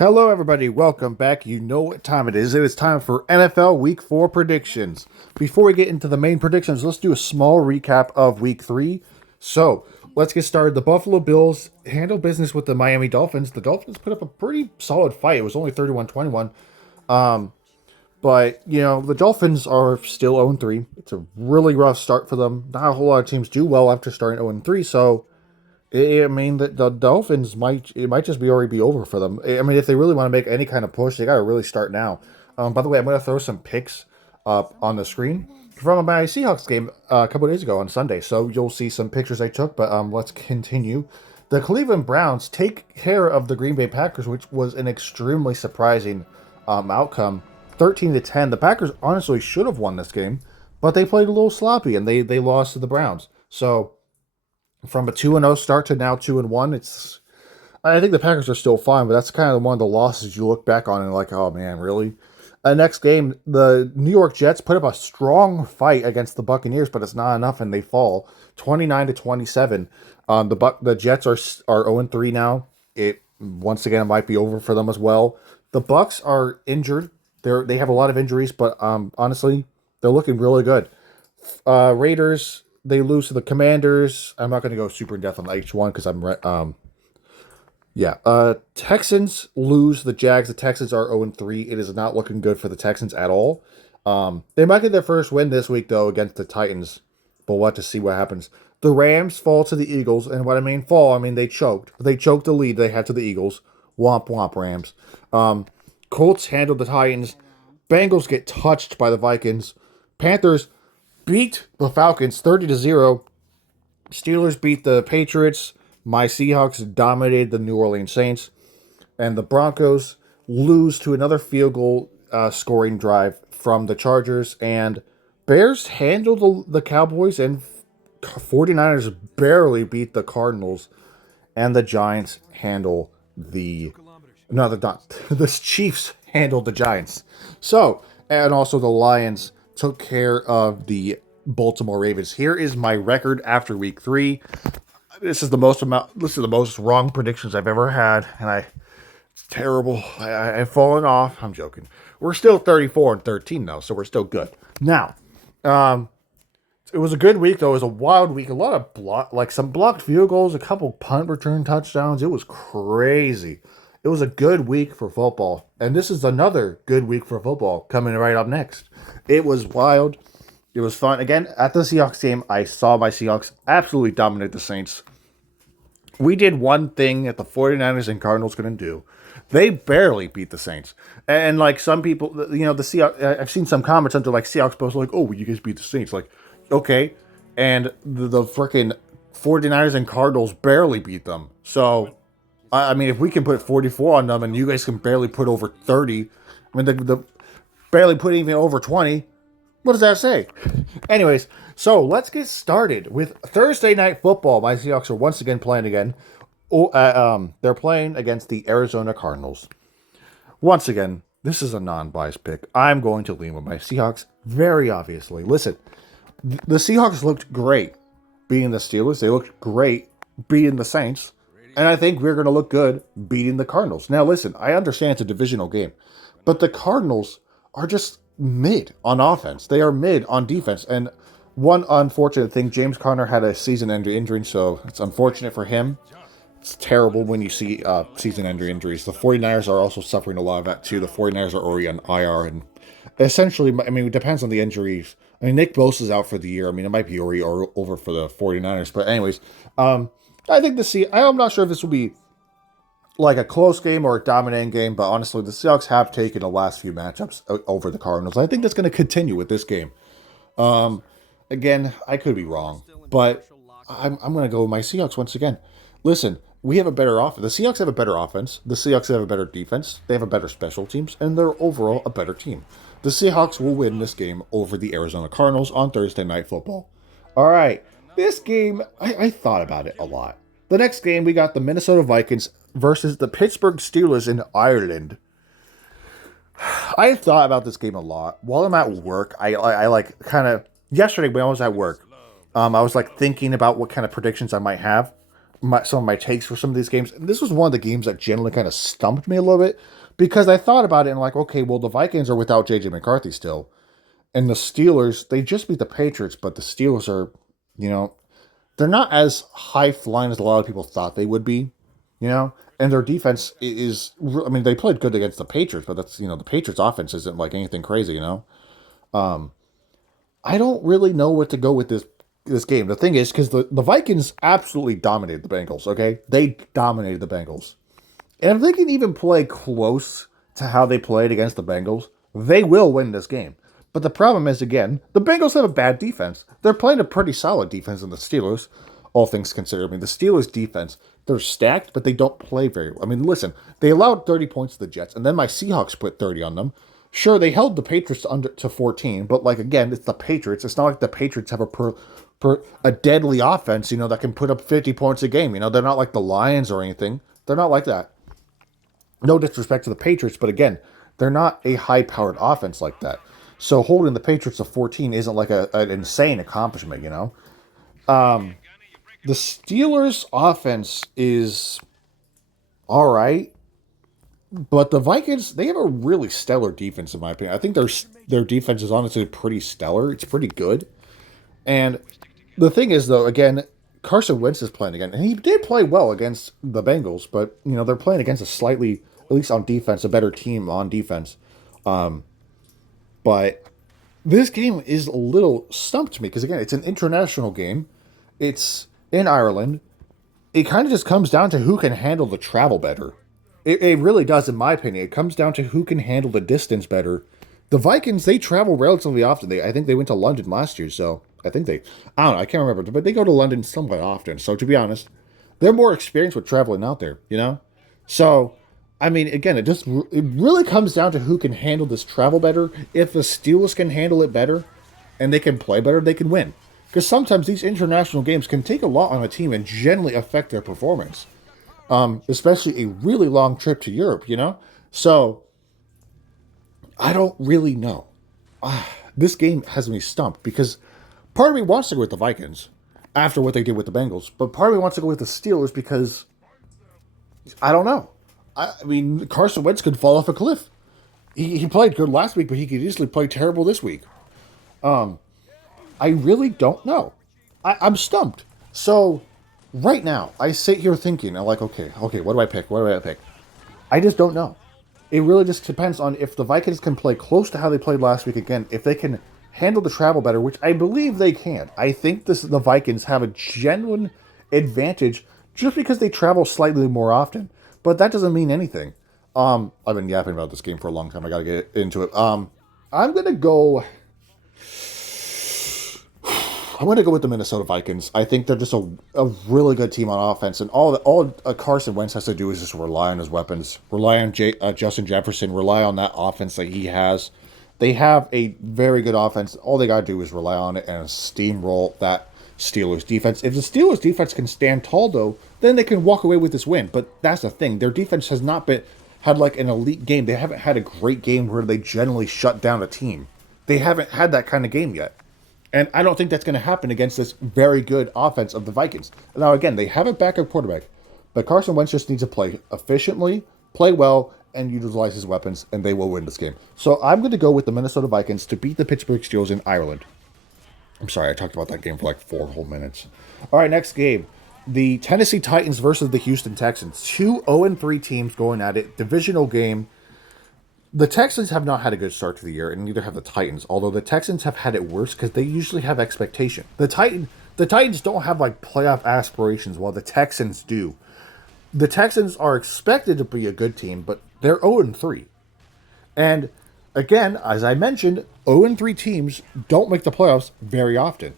Hello, everybody. Welcome back. You know what time it is. It is time for NFL Week 4 predictions. Before we get into the main predictions, let's do a small recap of Week 3. So, let's get started. The Buffalo Bills handled business with the Miami Dolphins. The Dolphins put up a pretty solid fight. It was only 31-21. But, the Dolphins are still 0-3. It's a really rough start for them. Not a whole lot of teams do well after starting 0-3, so I mean, the Dolphins might just be already be over for them. I mean, if they really want to make any kind of push, they got to really start now. By the way, I'm going to throw some picks up on the screen from my Seahawks game a couple of days ago on Sunday. So you'll see some pictures I took. But let's continue. The Cleveland Browns take care of the Green Bay Packers, which was an extremely surprising outcome. 13-10. The Packers honestly should have won this game, but they played a little sloppy and they lost to the Browns. So from a 2-0 start to now 2-1, I think the Packers are still fine, but that's kind of one of the losses you look back on and like, oh man, really? Next game, the New York Jets put up a strong fight against the Buccaneers, but it's not enough, and they fall 29-27. The Jets are 0-3 now. It once again it might be over for them as well. The Bucks are injured. They have a lot of injuries, but honestly, they're looking really good. Raiders, they lose to the Commanders. I'm not going to go super in depth on each one because Texans lose the Jags. The Texans are 0-3. It is not looking good for the Texans at all. They might get their first win this week, though, against the Titans. But we'll have to see what happens. The Rams fall to the Eagles. And what I mean fall, I mean they choked. They choked the lead they had to the Eagles. Womp womp, Rams. Colts handled the Titans. Bengals get touched by the Vikings. Panthers beat the Falcons 30-0. Steelers beat the Patriots. My Seahawks dominated the New Orleans Saints. And the Broncos lose to another field goal scoring drive from the Chargers. And Bears handled the Cowboys, and 49ers barely beat the Cardinals. And the Giants handle the... No, they're not. The Chiefs handled the Giants. So, and also the Lions took care of the Baltimore Ravens. Here is my record after week 3. This is the most wrong predictions I've ever had, and it's terrible. I've fallen off. I'm joking. We're still 34-13 though, so we're still good. Now, it was a good week though. It was a wild week. A lot of some blocked field goals, a couple punt return touchdowns. It was crazy. It was a good week for football, and this is another good week for football coming right up next. It was wild. It was fun. Again, at the Seahawks game, I saw my Seahawks absolutely dominate the Saints. We did one thing that the 49ers and Cardinals couldn't do. They barely beat the Saints. And like some people, the Seahawks, I've seen some comments under like Seahawks posts like, oh, you guys beat the Saints. Like, okay. And the freaking 49ers and Cardinals barely beat them. So, I mean, if we can put 44 on them and you guys can barely put over 30, I mean, the barely put even over 20, what does that say? Anyways, so let's get started with Thursday Night Football. My Seahawks are once again playing again. They're playing against the Arizona Cardinals. Once again, this is a non-biased pick. I'm going to lean with my Seahawks, very obviously. Listen, the Seahawks looked great beating the Steelers. They looked great beating the Saints. And I think we're going to look good beating the Cardinals. Now, listen, I understand it's a divisional game, but the Cardinals are just mid on offense. They are mid on defense. And one unfortunate thing, James Conner had a season-ending injury, so it's unfortunate for him. It's terrible when you see season-ending injuries. The 49ers are also suffering a lot of that, too. The 49ers are already on IR, and essentially, I mean, it depends on the injuries. I mean, Nick Bosa's out for the year. I mean, it might be already over for the 49ers. But anyways, I think I'm not sure if this will be like a close game or a dominating game, but honestly, the Seahawks have taken the last few matchups over the Cardinals. I think that's going to continue with this game. Again, I could be wrong, but I'm going to go with my Seahawks once again. Listen, we have a better offense. The Seahawks have a better offense. The Seahawks have a better defense. They have a better special teams, and they're overall a better team. The Seahawks will win this game over the Arizona Cardinals on Thursday Night Football. All right, this game, I thought about it a lot. The next game, we got the Minnesota Vikings versus the Pittsburgh Steelers in Ireland. I thought about this game a lot. While I'm at work, I like kind of, yesterday when I was at work, I was like thinking about what kind of predictions I might have. some of my takes for some of these games. And this was one of the games that generally kind of stumped me a little bit because I thought about it and like, okay, well, the Vikings are without JJ McCarthy still. And the Steelers, they just beat the Patriots, but the Steelers are, you know, they're not as high flying as a lot of people thought they would be, you know? And their defense is, I mean, they played good against the Patriots, but that's, the Patriots offense isn't like anything crazy, Um, I don't really know what to go with this game. The thing is, because the Vikings absolutely dominated the Bengals, okay? They dominated the Bengals. And if they can even play close to how they played against the Bengals, they will win this game. But the problem is, again, the Bengals have a bad defense. They're playing a pretty solid defense in the Steelers, all things considered. I mean, the Steelers' defense, they're stacked, but they don't play very well. I mean, listen, they allowed 30 points to the Jets, and then my Seahawks put 30 on them. Sure, they held the Patriots to 14, but like again, it's the Patriots. It's not like the Patriots have a deadly offense, that can put up 50 points a game. They're not like the Lions or anything. They're not like that. No disrespect to the Patriots, but again, they're not a high-powered offense like that. So holding the Patriots to 14 isn't like an insane accomplishment. The Steelers' offense is all right, but the Vikings, they have a really stellar defense, in my opinion. I think their defense is honestly pretty stellar. It's pretty good. And the thing is, though, again, Carson Wentz is playing again. And he did play well against the Bengals, but, they're playing against a slightly, at least on defense, a better team on defense. But this game is a little stumped me because, again, it's an international game. It's in Ireland. It kind of just comes down to who can handle the travel better. It really does, in my opinion. It comes down to who can handle the distance better. The Vikings, they travel relatively often. I think they went to London last year, so I don't know, I can't remember, but they go to London somewhat often. So to be honest, they're more experienced with traveling out there. So, I mean, again, it really comes down to who can handle this travel better. If the Steelers can handle it better and they can play better, they can win. Because sometimes these international games can take a lot on a team and generally affect their performance. Especially a really long trip to Europe. So, I don't really know. This game has me stumped because part of me wants to go with the Vikings after what they did with the Bengals, but part of me wants to go with the Steelers because I don't know. I mean, Carson Wentz could fall off a cliff. He played good last week, but he could easily play terrible this week. I really don't know. I'm stumped. So, right now, I sit here thinking, I'm like, okay, what do I pick? What do I pick? I just don't know. It really just depends on if the Vikings can play close to how they played last week again, if they can handle the travel better, which I believe they can. I think the Vikings have a genuine advantage just because they travel slightly more often. But that doesn't mean anything. I've been yapping about this game for a long time. I gotta get into it. I'm gonna go. I'm going to go with the Minnesota Vikings. I think they're just a really good team on offense, and all Carson Wentz has to do is just rely on his weapons, rely on Justin Jefferson, rely on that offense that he has. They have a very good offense. All they got to do is rely on it and steamroll that Steelers defense. If the Steelers defense can stand tall, though, then they can walk away with this win. But that's the thing. Their defense has not had like an elite game. They haven't had a great game where they generally shut down a team. They haven't had that kind of game yet. And I don't think that's going to happen against this very good offense of the Vikings. Now, again, they have a backup quarterback, but Carson Wentz just needs to play efficiently, play well, and utilize his weapons, and they will win this game. So I'm going to go with the Minnesota Vikings to beat the Pittsburgh Steelers in Ireland. I'm sorry, I talked about that game for like 4 whole minutes. All right, next game. The Tennessee Titans versus the Houston Texans. 2 0-3 teams going at it. Divisional game. The Texans have not had a good start to the year, and neither have the Titans. Although the Texans have had it worse because they usually have expectation. The Titans don't have like playoff aspirations, while the Texans do. The Texans are expected to be a good team, but they're 0-3. And again, as I mentioned, 0-3 teams don't make the playoffs very often.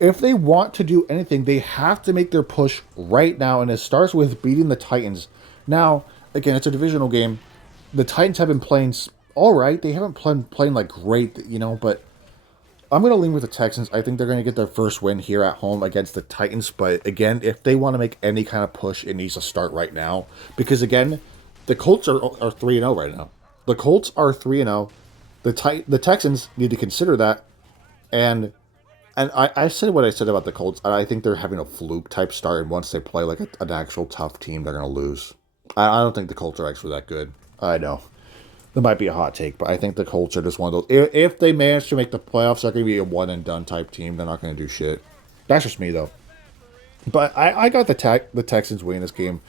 If they want to do anything, they have to make their push right now, and it starts with beating the Titans. Now, again, it's a divisional game. The Titans have been playing all right. They haven't playing like great, but I'm going to lean with the Texans. I think they're going to get their first win here at home against the Titans. But again, if they want to make any kind of push, it needs to start right now. Because again, the Colts are 3-0 right now. The Colts are 3-0. The Texans need to consider that. And And I said what I said about the Colts. I think they're having a fluke type start, and once they play like an actual tough team, they're going to lose. I don't think the Colts are actually that good. I know. That might be a hot take, but I think the Colts are just one of those. If they manage to make the playoffs, they're going to be a one and done type team. They're not going to do shit. That's just me, though. But I got the Texans winning this game.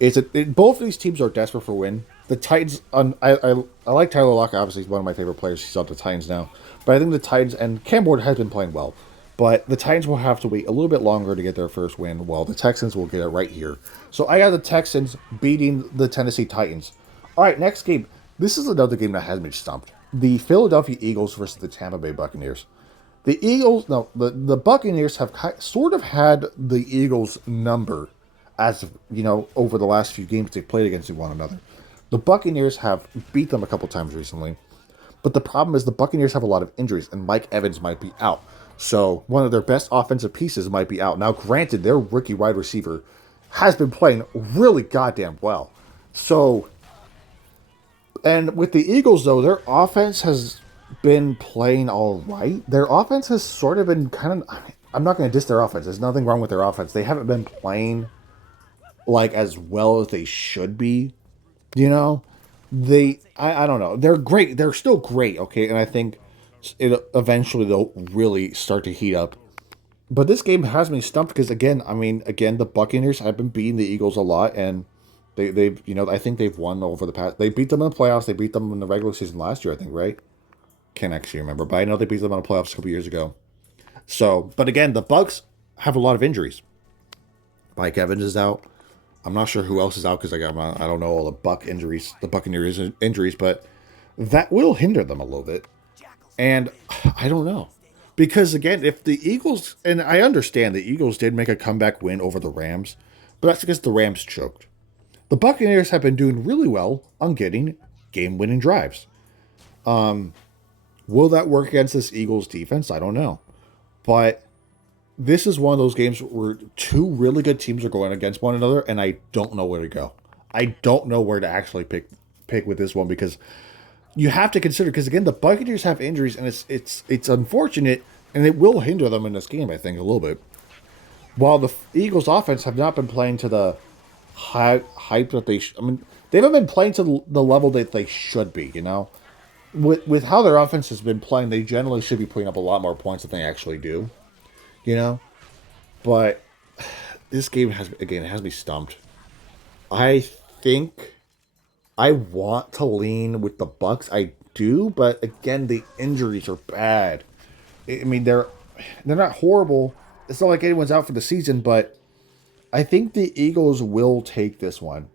Both of these teams are desperate for a win. The Titans, I like Tyler Lockett. Obviously, he's one of my favorite players. He's on the Titans now. But I think the Titans, and Cam Ward has been playing well. But the Titans will have to wait a little bit longer to get their first win, while the Texans will get it right here. So I got the Texans beating the Tennessee Titans. All right, next game. This is another game that has me stumped. The Philadelphia Eagles versus the Tampa Bay Buccaneers. The Buccaneers have sort of had the Eagles' number as you know over the last few games they've played against one another. The Buccaneers have beat them a couple times recently, but the problem is the Buccaneers have a lot of injuries, and Mike Evans might be out. So one of their best offensive pieces might be out. Now, granted, their rookie wide receiver has been playing really goddamn well. So, and with the Eagles, though, their offense has been playing all right. Their offense has sort of been kind of. I'm not going to diss their offense. There's nothing wrong with their offense. They haven't been playing like as well as they should be. You know, I don't know. They're great. They're still great. Okay, and I think eventually they'll really start to heat up. But this game has me stumped because again, the Buccaneers have been beating the Eagles a lot, and they've I think they've won over the past. They beat them in the playoffs. They beat them in the regular season last year, I think, right? Can't actually remember, but I know they beat them in the playoffs a couple years ago. So, but again, the Bucks have a lot of injuries. Mike Evans is out. I'm not sure who else is out because I don't know all the Buccaneers injuries, but that will hinder them a little bit. And I don't know. Because again, if the Eagles, and I understand the Eagles did make a comeback win over the Rams, but that's because the Rams choked. The Buccaneers have been doing really well on getting game-winning drives. Will that work against this Eagles defense? I don't know. But this is one of those games where two really good teams are going against one another, and I don't know where to go. I don't know where to actually pick with this one because you have to consider again the Buccaneers have injuries and it's unfortunate and it will hinder them in this game I think a little bit. While the Eagles offense have not been playing to the hype that they haven't been playing to the level that they should be. With how their offense has been playing, they generally should be putting up a lot more points than they actually do. But this game has me stumped. I think I want to lean with the Bucks. I do, but again, the injuries are bad. I mean, they're not horrible. It's not like anyone's out for the season, but I think the Eagles will take this one.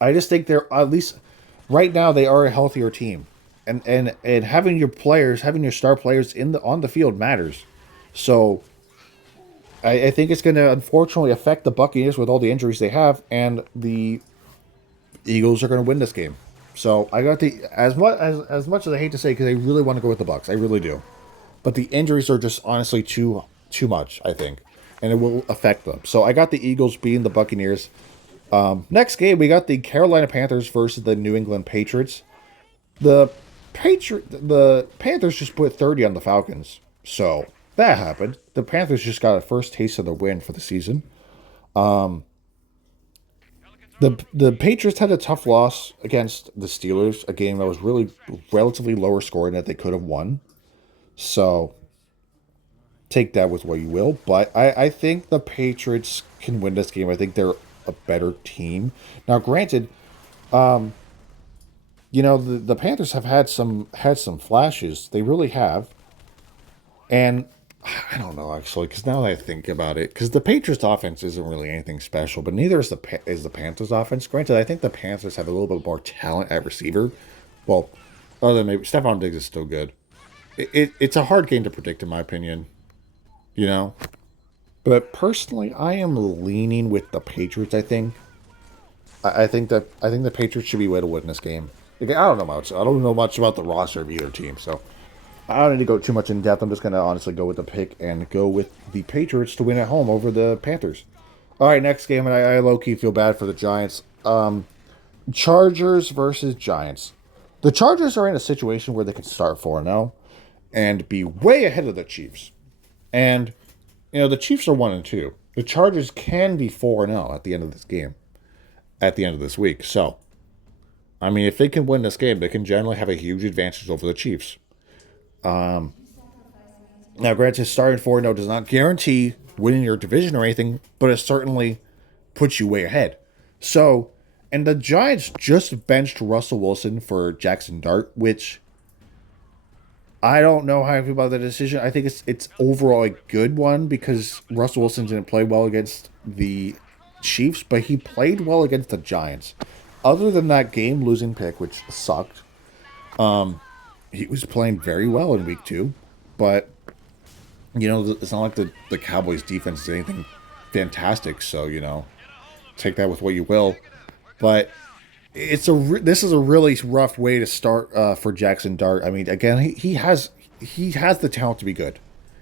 I just think they're at least right now they are a healthier team, and having your star players on the field matters. So I think it's going to unfortunately affect the Buccaneers with all the injuries they have, and the Eagles are going to win this game. So I got as much as I hate to say, because I really want to go with the Bucks, I really do, but the injuries are just honestly too much, I think, and it will affect them. So I got the Eagles beating the Buccaneers. Next game, we got the Carolina Panthers versus the New England Patriots. The Panthers just put 30 on the Falcons, so that happened. The Panthers just got a first taste of the win for the season. The Patriots had a tough loss against the Steelers, a game that was really relatively lower scoring that they could have won. So take that with what you will. But I think the Patriots can win this game. I think they're a better team. Now, granted, the Panthers have had some flashes. They really have. And I don't know, actually, because now that I think about it, because the Patriots' offense isn't really anything special, but neither is the Panthers' offense. Granted, I think the Panthers have a little bit more talent at receiver. Well, other than maybe Stephon Diggs is still good. It's a hard game to predict, in my opinion. But personally, I am leaning with the Patriots. I think. I think the Patriots should be way to win this game. Again, I don't know much. I don't know much about the roster of either team, so I don't need to go too much in depth. I'm just going to honestly go with the pick and go with the Patriots to win at home over the Panthers. All right, next game, and I low-key feel bad for the Giants. Chargers versus Giants. The Chargers are in a situation where they can start 4-0 and be way ahead of the Chiefs. And the Chiefs are 1-2. The Chargers can be 4-0 at the end of this game, at the end of this week. So, I mean, if they can win this game, they can generally have a huge advantage over the Chiefs. Now, granted, starting 4-0 does not guarantee winning your division or anything, but it certainly puts you way ahead. So, and the Giants just benched Russell Wilson for Jackson Dart, which I don't know how I feel about the decision. I think it's overall a good one because Russell Wilson didn't play well against the Chiefs, but he played well against the Giants. Other than that game losing pick, which sucked, he was playing very well in week 2. But it's not like the Cowboys defense is anything fantastic. So take that with what you will. But this is a really rough way to start for Jackson Dart. I mean, again, he has the talent to be good.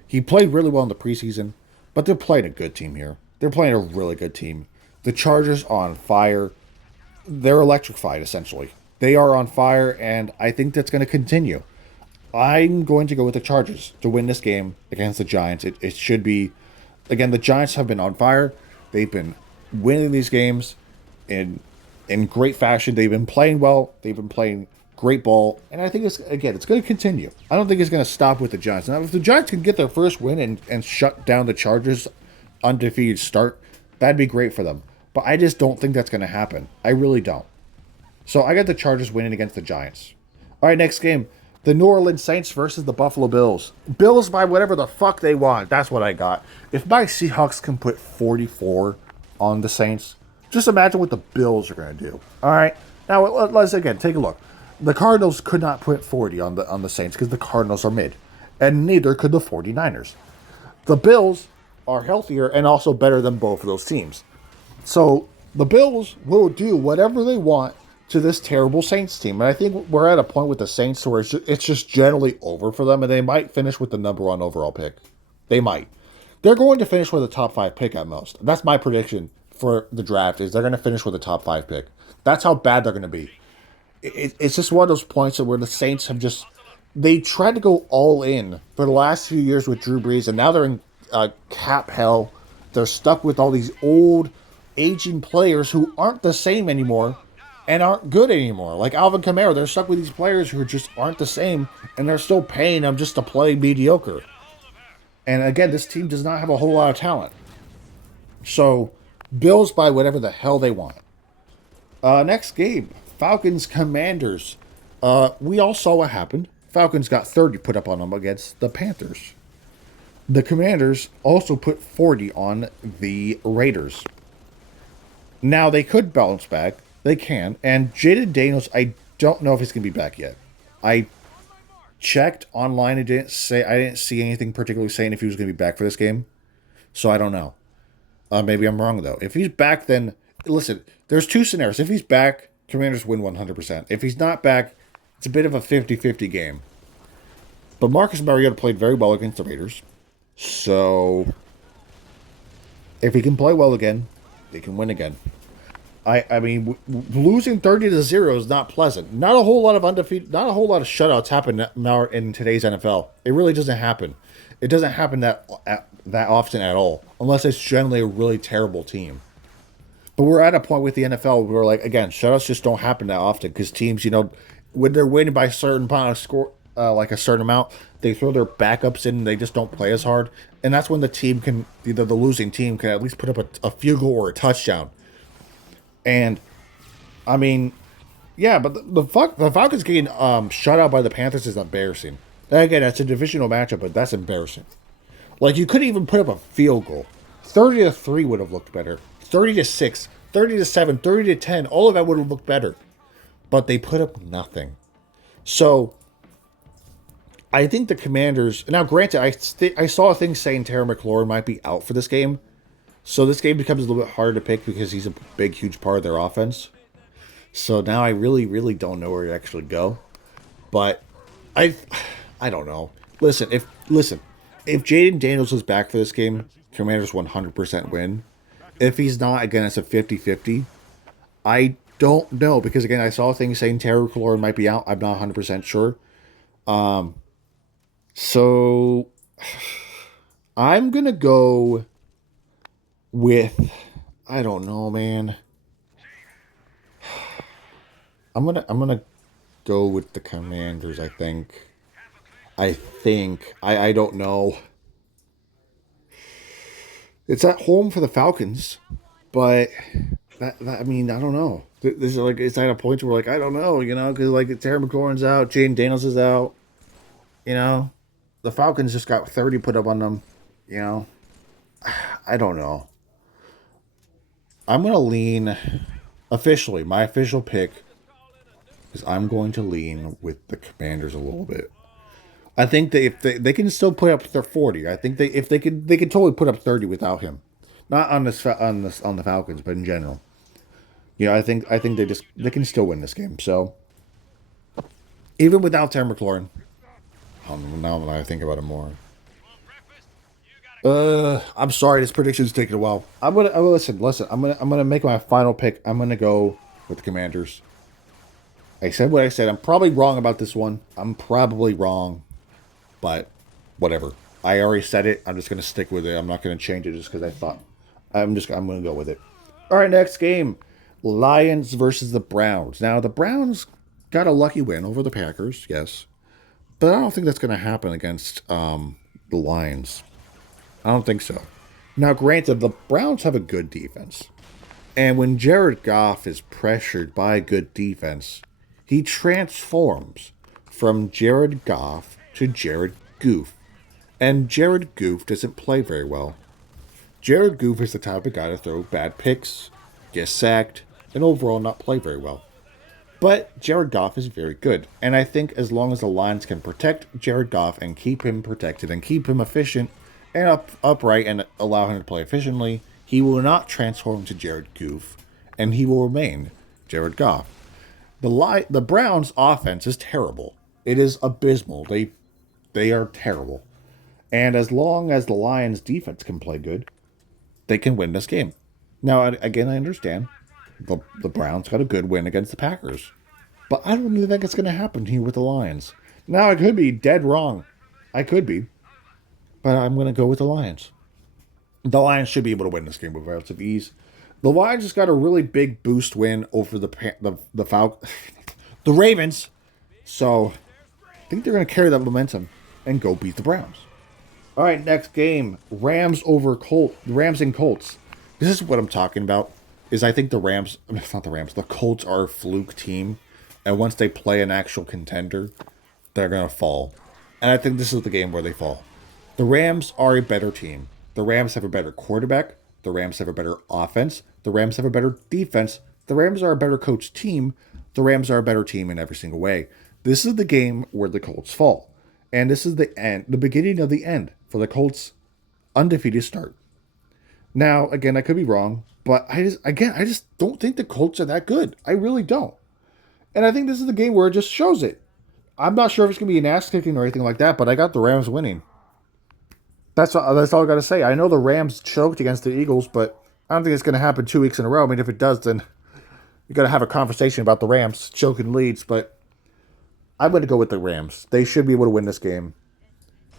He played really well in the preseason, but they're playing a good team here. They're playing a really good team. The Chargers are on fire. They're electrified, essentially. They are on fire, and I think that's going to continue. I'm going to go with the Chargers to win this game against the Giants. It should be, again, the Giants have been on fire. They've been winning these games in great fashion. They've been playing well. They've been playing great ball. And I think it's going to continue. I don't think it's going to stop with the Giants. Now, if the Giants can get their first win and shut down the Chargers' undefeated start, that'd be great for them. But I just don't think that's going to happen. I really don't. So I got the Chargers winning against the Giants. All right, next game. The New Orleans Saints versus the Buffalo Bills. Bills by whatever the fuck they want. That's what I got. If my Seahawks can put 44 on the Saints, just imagine what the Bills are going to do. All right. Now let's again take a look. The Cardinals could not put 40 on the Saints because the Cardinals are mid, and neither could the 49ers. The Bills are healthier and also better than both of those teams. So the Bills will do whatever they want to this terrible Saints team. And I think we're at a point with the Saints where it's just generally over for them, and they might finish with the number 1 overall pick. They might. They're going to finish with a top 5 pick at most. That's my prediction for the draft, is they're going to finish with a top 5 pick. That's how bad they're going to be. It's just one of those points where the Saints have they tried to go all in for the last few years with Drew Brees, and now they're in cap hell. They're stuck with all these old, aging players who aren't the same anymore and aren't good anymore. Like Alvin Kamara, they're stuck with these players who just aren't the same, and they're still paying them just to play mediocre. And again, this team does not have a whole lot of talent. So, Bills by whatever the hell they want. Next game, Falcons Commanders. We all saw what happened. Falcons got 30 put up on them against the Panthers. The Commanders also put 40 on the Raiders. Now, they could bounce back. They can. And Jaden Daniels, I don't know if he's going to be back yet. I checked online. I didn't see anything particularly saying if he was going to be back for this game. So I don't know. Maybe I'm wrong, though. If he's back, then listen, there's 2 scenarios. If he's back, Commanders win 100%. If he's not back, it's a bit of a 50-50 game. But Marcus Mariota played very well against the Raiders. So if he can play well again, they can win again. I mean, losing 30-0 is not pleasant. Not a whole lot of shutouts happen now in today's NFL. It really doesn't happen. It doesn't happen that often at all, unless it's generally a really terrible team. But we're at a point with the NFL where, like, again, shutouts just don't happen that often because teams, when they're winning by a certain amount of score, like a certain amount, they throw their backups in and they just don't play as hard. And that's when the team can, either the losing team can at least put up a field goal or a touchdown. And, I mean, yeah, but the Falcons getting shut out by the Panthers is embarrassing. Again, that's a divisional matchup, but that's embarrassing. Like, you couldn't even put up a field goal. 30-3 would have looked better. 30-6, 30-7, 30-10, all of that would have looked better. But they put up nothing. So, I think the Commanders... Now, granted, I saw things saying Terry McLaurin might be out for this game. So this game becomes a little bit harder to pick because he's a big, huge part of their offense. So now I really, really don't know where to actually go. But I don't know. Listen, if Jaden Daniels is back for this game, Commanders 100% win. If he's not, again, it's a 50-50. I don't know because, again, I saw things saying Terry McLaurin might be out. I'm not 100% sure. So I'm gonna go with, I don't know, man. I'm gonna go with the Commanders, I think. I don't know. It's at home for the Falcons, but I mean, I don't know. This is like, it's at a point where, like, I don't know, because, like, Terry McLaurin's out, Jaden Daniels is out, you know. The Falcons just got 30 put up on them, you know. I don't know. I'm gonna lean officially. My official pick is I'm going to lean with the Commanders a little bit. I think that if they can still put up their 40, I think they could totally put up 30 without him. Not on the Falcons, but in general. I think they can still win this game. So even without Terry McLaurin, now that I think about it more. I'm sorry, this prediction's taking a while. Listen. I'm gonna make my final pick. I'm gonna go with the Commanders. I said what I said. I'm probably wrong about this one. I'm probably wrong, but whatever. I already said it. I'm just gonna stick with it. I'm not gonna change it just because I thought. I'm gonna go with it. All right, next game, Lions versus the Browns. Now the Browns got a lucky win over the Packers, yes, but I don't think that's gonna happen against the Lions. I don't think so. Now, granted, the Browns have a good defense. And when Jared Goff is pressured by a good defense, he transforms from Jared Goff to Jared Goof. And Jared Goof doesn't play very well. Jared Goof is the type of guy to throw bad picks, get sacked, and overall not play very well. But Jared Goff is very good. And I think as long as the Lions can protect Jared Goff and keep him protected and keep him efficient and upright and allow him to play efficiently, he will not transform to Jared Goof, and he will remain Jared Goff. The Browns' offense is terrible. It is abysmal. They are terrible. And as long as the Lions' defense can play good, they can win this game. Now, again, I understand the Browns got a good win against the Packers, but I don't even think it's going to happen here with the Lions. Now, I could be dead wrong. I could be, but I'm going to go with the Lions. The Lions should be able to win this game with relative ease. The Lions just got a really big boost win over the Ravens, so I think they're going to carry that momentum and go beat the Browns. All right, next game, Rams and Colts. This is what I'm talking about. Is I think the Colts are a fluke team, and once they play an actual contender, they're going to fall. And I think this is the game where they fall. The Rams are a better team. The Rams have a better quarterback. The Rams have a better offense. The Rams have a better defense. The Rams are a better coached team. The Rams are a better team in every single way. This is the game where the Colts fall. And this is the beginning of the end for the Colts' undefeated start. Now, again, I could be wrong, but I just don't think the Colts are that good. I really don't. And I think this is the game where it just shows it. I'm not sure if it's going to be an ass kicking or anything like that, but I got the Rams winning. That's all I got to say. I know the Rams choked against the Eagles, but I don't think it's going to happen 2 weeks in a row. I mean, if it does, then you got to have a conversation about the Rams choking leads, but I'm going to go with the Rams. They should be able to win this game.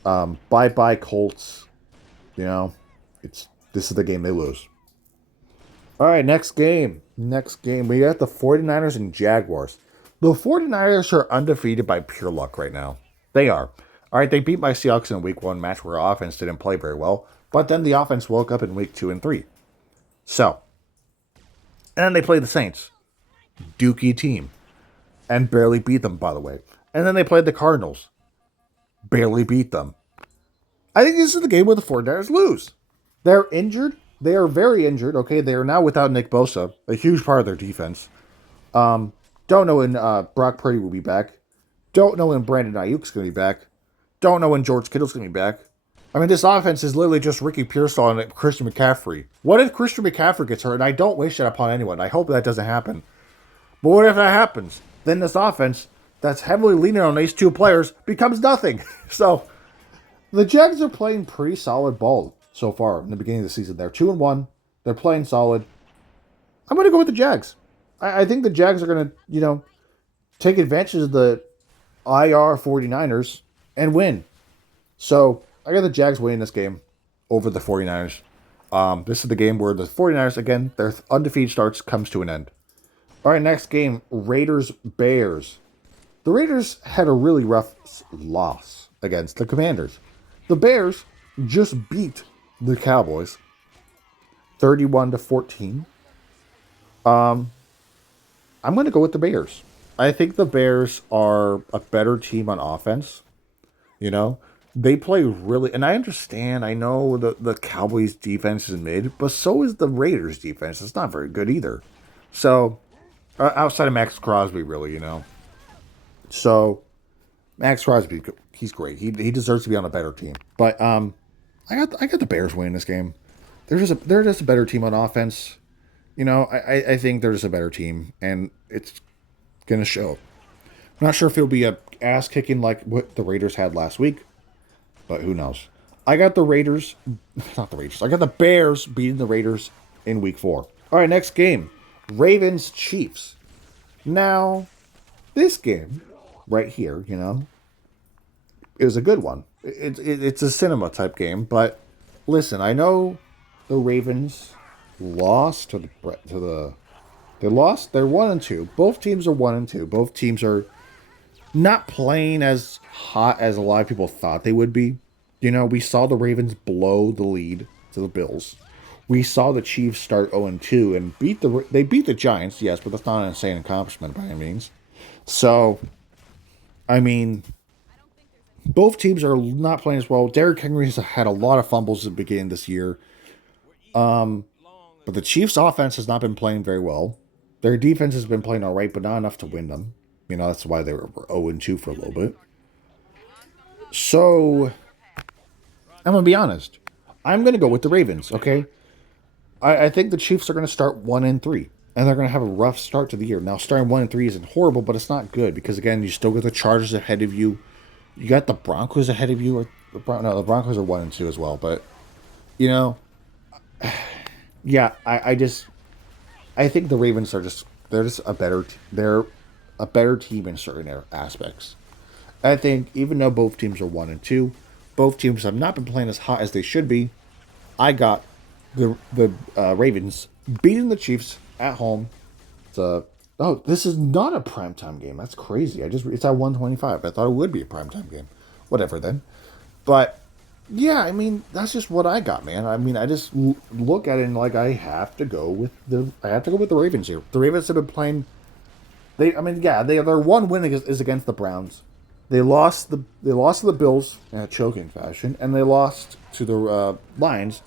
Bye-bye, Colts. This is the game they lose. All right, next game. We got the 49ers and Jaguars. The 49ers are undefeated by pure luck right now. They are. All right, they beat my Seahawks in a Week 1 match where offense didn't play very well, but then the offense woke up in Week 2 and 3. And then they played the Saints. Dookie team. And barely beat them, by the way. And then they played the Cardinals. Barely beat them. I think this is the game where the 49ers lose. They're injured. They are very injured. Okay, they are now without Nick Bosa, a huge part of their defense. Don't know when Brock Purdy will be back. Don't know when Brandon Ayuk's going to be back. Don't know when George Kittle's going to be back. I mean, this offense is literally just Ricky Pearsall and Christian McCaffrey. What if Christian McCaffrey gets hurt? And I don't wish that upon anyone. I hope that doesn't happen. But what if that happens? Then this offense that's heavily leaning on these two players becomes nothing. So the Jags are playing pretty solid ball so far in the beginning of the season. They're 2-1. They're playing solid. I'm going to go with the Jags. I think the Jags are going to, take advantage of the IR 49ers and win. So I got the Jags winning this game. over the 49ers. This is the game where the 49ers, again, their undefeated starts comes to an end. All right, next game, Raiders-Bears. The Raiders had a really rough loss against the Commanders. The Bears just beat the Cowboys 31-14. I'm going to go with the Bears. I think the Bears are a better team on offense. You know, they play really, and I understand. I know the Cowboys' defense is mid, but so is the Raiders' defense. It's not very good either. So, outside of Max Crosby, really, So, Max Crosby, he's great. He deserves to be on a better team. But I got the Bears winning this game. They're just a better team on offense. I think they're just a better team, and it's gonna show. I'm not sure if it'll be a ass kicking like what the Raiders had last week, but who knows? I got the Raiders, not the Raiders. I got the Bears beating the Raiders in Week 4. All right, next game, Ravens Chiefs. Now, this game right here, is a good one. It's a cinema type game, but listen, I know the Ravens lost they lost. They're 1-2. Both teams are 1-2. Both teams are not playing as hot as a lot of people thought they would be. We saw the Ravens blow the lead to the Bills. We saw the Chiefs start 0-2 and they beat the Giants, yes, but that's not an insane accomplishment by any means. So, I mean, both teams are not playing as well. Derrick Henry has had a lot of fumbles at the beginning of this year. But the Chiefs' offense has not been playing very well. Their defense has been playing all right, but not enough to win them. That's why they were 0-2 for a little bit. So, I'm going to be honest. I'm going to go with the Ravens, okay? I think the Chiefs are going to start 1-3, and they're going to have a rough start to the year. Now, starting 1-3 isn't horrible, but it's not good because, again, you still got the Chargers ahead of you. You got the Broncos ahead of you. The Broncos are 1-2 as well, but, yeah, I think the Ravens they're just they're a better team in certain aspects. I think even though both teams are 1-2, both teams have not been playing as hot as they should be. I got the Ravens beating the Chiefs at home. This is not a primetime game. That's crazy. It's at 1:25. I thought it would be a primetime game. Whatever then. But yeah, I mean, that's just what I got, man. I mean, I just look at it and I have to go with the Ravens here. The Ravens have been playing. Their one win is against the Browns. They lost to the Bills in a choking fashion, and they lost to the Lions.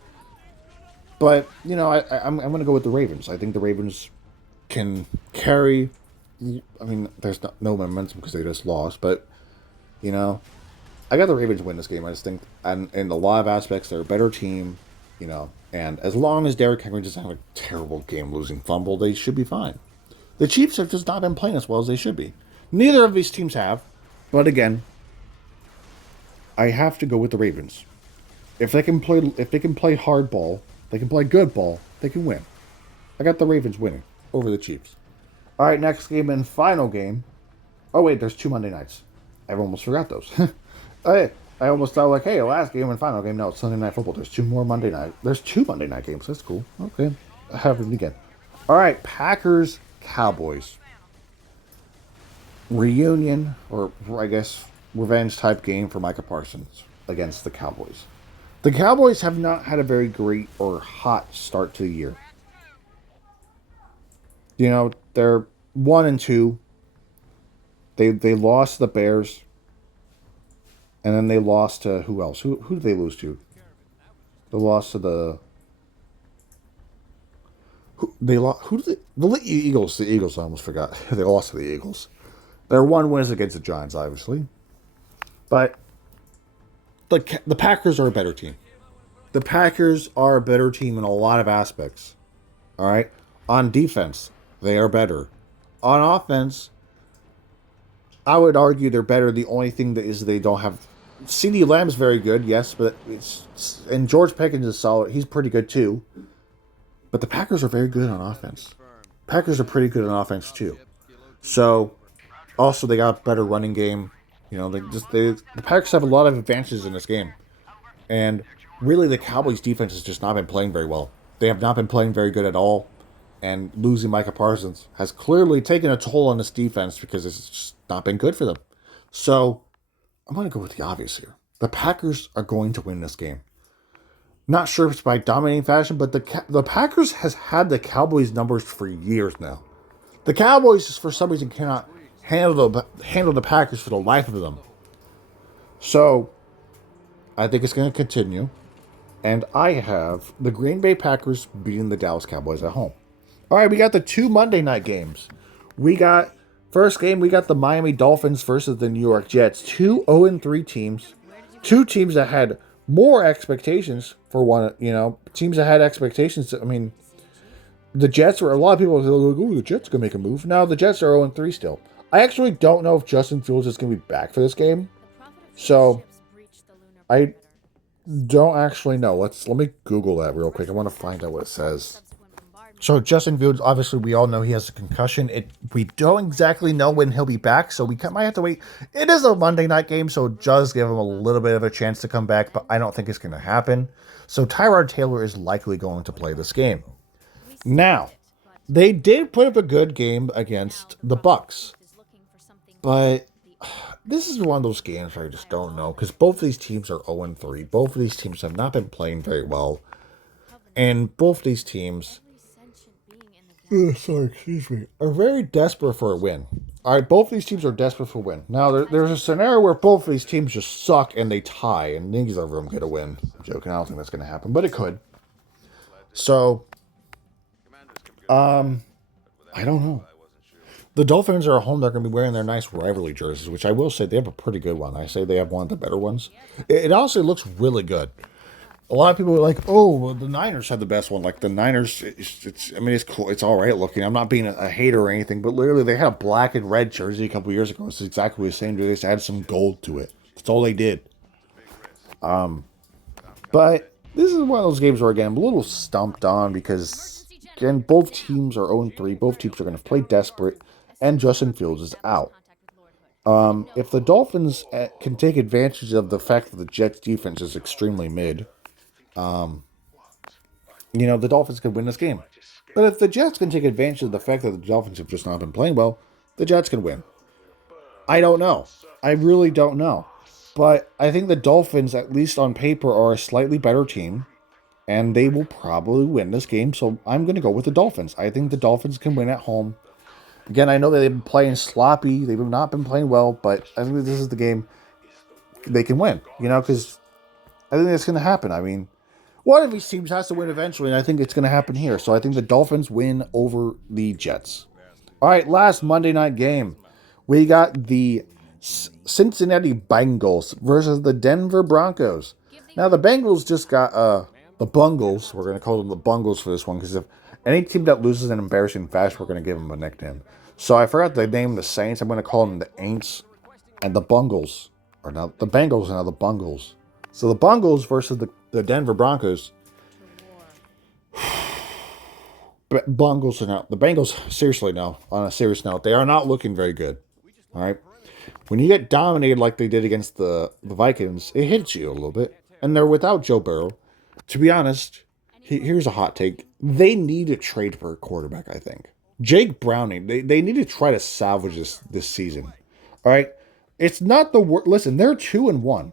But I'm going to go with the Ravens. I think the Ravens can carry. I mean, there's no momentum because they just lost, but I got the Ravens win this game. I just think, and in a lot of aspects, they're a better team, and as long as Derrick Henry doesn't have a terrible game-losing fumble, they should be fine. The Chiefs have just not been playing as well as they should be. Neither of these teams have, but again, I have to go with the Ravens. If they can play hard ball, they can play good ball, they can win. I got the Ravens winning over the Chiefs. All right, next game and final game. Oh wait, there's 2 Monday nights. I almost forgot those. I almost thought hey, last game and final game. No, it's Sunday Night Football. There's 2 more Monday night. There's 2 Monday night games. That's cool. Okay, I have it again. All right, Packers Cowboys reunion, or I guess revenge type game for Micah Parsons against the Cowboys. The Cowboys have not had a very great or hot start to the year. They're 1-2. They lost the Bears. And then they lost to who else? Who did they lose to? They lost to the. Who did the Eagles? The Eagles. I almost forgot. They lost to the Eagles. Their one win is against the Giants, obviously. But the Packers are a better team. The Packers are a better team in a lot of aspects. All right. On defense, they are better. On offense, I would argue they're better. The only thing that is they don't have. CeeDee Lamb's very good, yes, but and George Pickens is solid. He's pretty good too. But the Packers are very good on offense. Packers are pretty good on offense too. So, also they got a better running game. The Packers have a lot of advantages in this game, and really the Cowboys defense has just not been playing very well. They have not been playing very good at all. And losing Micah Parsons has clearly taken a toll on this defense because it's just not been good for them. So I'm going to go with the obvious here. The Packers are going to win this game. Not sure if it's by dominating fashion, but the Packers has had the Cowboys numbers for years now. The Cowboys, just for some reason, cannot handle the Packers for the life of them. So I think it's going to continue. And I have the Green Bay Packers beating the Dallas Cowboys at home. All right, we got the 2 Monday night games. We got, first game, we got the Miami Dolphins versus the New York Jets. 2 0-3 teams. 2 teams that had more expectations for one, teams that had expectations. I mean, the Jets were, a lot of people were like, oh, the Jets going to make a move. Now the Jets are 0-3 still. I actually don't know if Justin Fields is going to be back for this game. So, I don't actually know. Let me Google that real quick. I want to find out what it says. So Justin Fields, obviously, we all know he has a concussion. We don't exactly know when he'll be back, so we might have to wait. It is a Monday night game, so it does give him a little bit of a chance to come back, but I don't think it's going to happen. So Tyrod Taylor is likely going to play this game. Now, they did put up a good game against the Bucs, but this is one of those games where I just don't know, because both of these teams are 0-3. Both of these teams have not been playing very well, and both of these teams are very desperate for a win. All right, both of these teams are desperate for a win. Now, there's a scenario where both of these teams just suck and they tie, and neither of them get a win. I'm joking, I don't think that's going to happen, but it could. So, I don't know. The Dolphins are at home. They're going to be wearing their nice rivalry jerseys, which I will say they have a pretty good one. I say they have one of the better ones. It honestly looks really good. A lot of people are like, oh, well, the Niners have the best one. Like, the Niners, it's cool. It's all right looking. I'm not being a hater or anything, but literally they had a black and red jersey a couple years ago. It's exactly the same. They just added some gold to it. That's all they did. But this is one of those games where, again, I'm a little stumped on because, again, both teams are 0-3. Both teams are going to play desperate, and Justin Fields is out. If the Dolphins can take advantage of the fact that the Jets' defense is extremely mid, the Dolphins could win this game. But if the Jets can take advantage of the fact that the Dolphins have just not been playing well, the Jets can win. I don't know. I really don't know. But I think the Dolphins, at least on paper, are a slightly better team. And they will probably win this game. So I'm going to go with the Dolphins. I think the Dolphins can win at home. Again, I know that they've been playing sloppy. They've not been playing well. But I think this is the game they can win. Because I think that's going to happen. I mean, one of these teams has to win eventually, and I think it's going to happen here. So I think the Dolphins win over the Jets. All right, last Monday night game. We got the Cincinnati Bengals versus the Denver Broncos. Now, the Bengals just got the Bungles. We're going to call them the Bungles for this one, because if any team that loses in embarrassing fashion, we're going to give them a nickname. So I forgot to name the Saints. I'm going to call them the Aints, and the Bungles. Or now the Bengals and now the Bungles. So the Bungles versus the Denver Broncos. Bungles are not. The Bengals, seriously, no. On a serious note, they are not looking very good. All right? When you get dominated like they did against the Vikings, it hits you a little bit. And they're without Joe Burrow. To be honest, here's a hot take. They need to trade for a quarterback, I think. Jake Browning, they need to try to salvage this season. All right? It's not the worst. Listen, they're 2-1.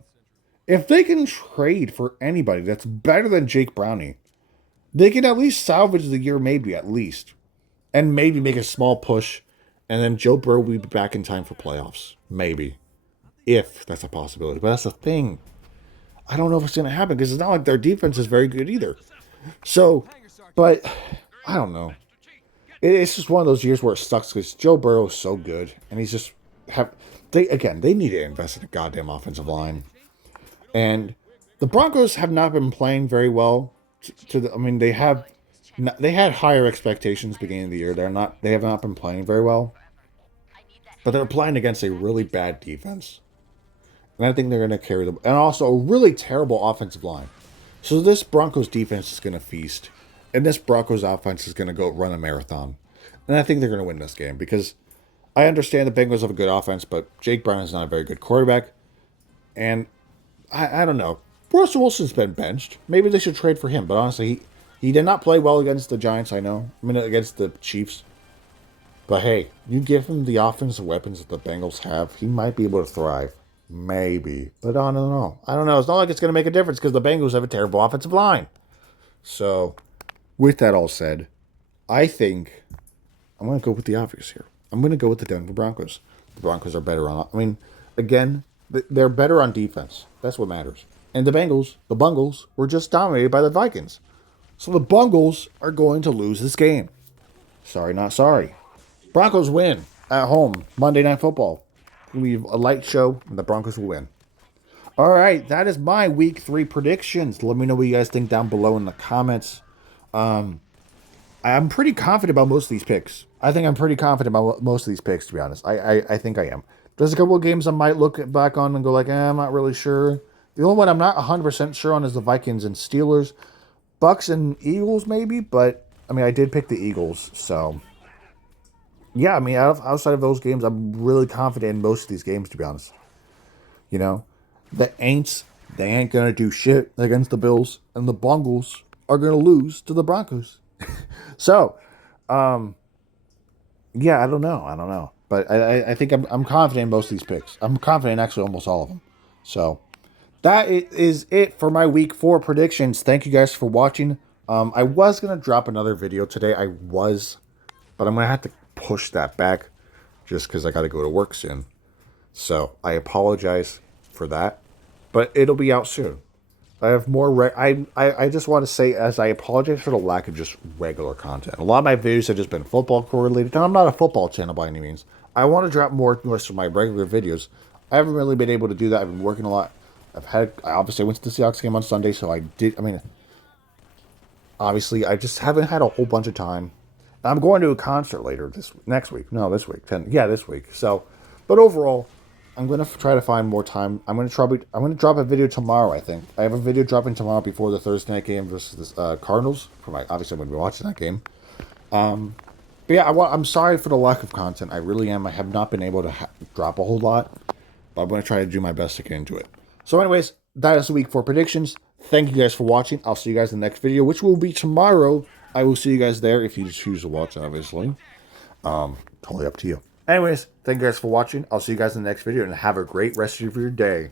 If they can trade for anybody that's better than Jake Browning, they can at least salvage the year, maybe, at least. And maybe make a small push, and then Joe Burrow will be back in time for playoffs. Maybe. If that's a possibility. But that's the thing. I don't know if it's going to happen, because it's not like their defense is very good either. So, but, I don't know. It's just one of those years where it sucks, because Joe Burrow is so good, and he's just... They need to invest in a goddamn offensive line. And the Broncos have not been playing very well. They had higher expectations beginning of the year. They have not been playing very well. But they're playing against a really bad defense. And I think they're going to carry them. And also a really terrible offensive line. So this Broncos defense is going to feast. And this Broncos offense is going to go run a marathon. And I think they're going to win this game. Because I understand the Bengals have a good offense, but Jake Brown is not a very good quarterback. And I don't know. Russell Wilson's been benched. Maybe they should trade for him. But honestly, he did not play well against the Giants, I know. I mean, against the Chiefs. But hey, you give him the offensive weapons that the Bengals have, he might be able to thrive. Maybe. But I don't know. I don't know. It's not like it's going to make a difference because the Bengals have a terrible offensive line. So, with that all said, I think I'm going to go with the obvious here. I'm going to go with the Denver Broncos. The Broncos are better on... I mean, again, they're better on defense. That's what matters. And the Bungles, were just dominated by the Vikings. So the Bungles are going to lose this game. Sorry, not sorry. Broncos win at home, Monday Night Football. It'll be a light show, and the Broncos will win. All right, that is my Week 3 predictions. Let me know what you guys think down below in the comments. I'm pretty confident about most of these picks. I think I'm pretty confident about most of these picks, to be honest. I think I am. There's a couple of games I might look back on and go like, I'm not really sure. The only one I'm not 100% sure on is the Vikings and Steelers. Bucks and Eagles, maybe, but, I mean, I did pick the Eagles, so... Yeah, I mean, outside of those games, I'm really confident in most of these games, to be honest. You know? The Aints, they ain't going to do shit against the Bills, and the Bungles are going to lose to the Broncos. So, yeah, I don't know. But I think I'm confident in most of these picks. I'm confident in actually almost all of them. So, that is it for my Week 4 predictions. Thank you guys for watching. I was going to drop another video today. But I'm going to have to push that back just because I got to go to work soon. So, I apologize for that. But it'll be out soon. I have more... I just want to say, as I apologize for the lack of just regular content. A lot of my videos have just been football correlated. And I'm not a football channel by any means. I want to drop more of my regular videos. I haven't really been able to do that. I've been working a lot. I obviously went to the Seahawks game on Sunday, so obviously, I just haven't had a whole bunch of time. I'm going to a concert next week. No, this week. This week. So, but overall, I'm going to try to find more time. I'm going to drop a video tomorrow, I think. I have a video dropping tomorrow before the Thursday night game versus the Cardinals. Obviously, I'm going to be watching that game. But yeah, I'm sorry for the lack of content. I really am. I have not been able to drop a whole lot. But I'm going to try to do my best to get into it. So anyways, that is the Week 4 predictions. Thank you guys for watching. I'll see you guys in the next video, which will be tomorrow. I will see you guys there if you choose to watch, obviously. Totally up to you. Anyways, thank you guys for watching. I'll see you guys in the next video, and have a great rest of your day.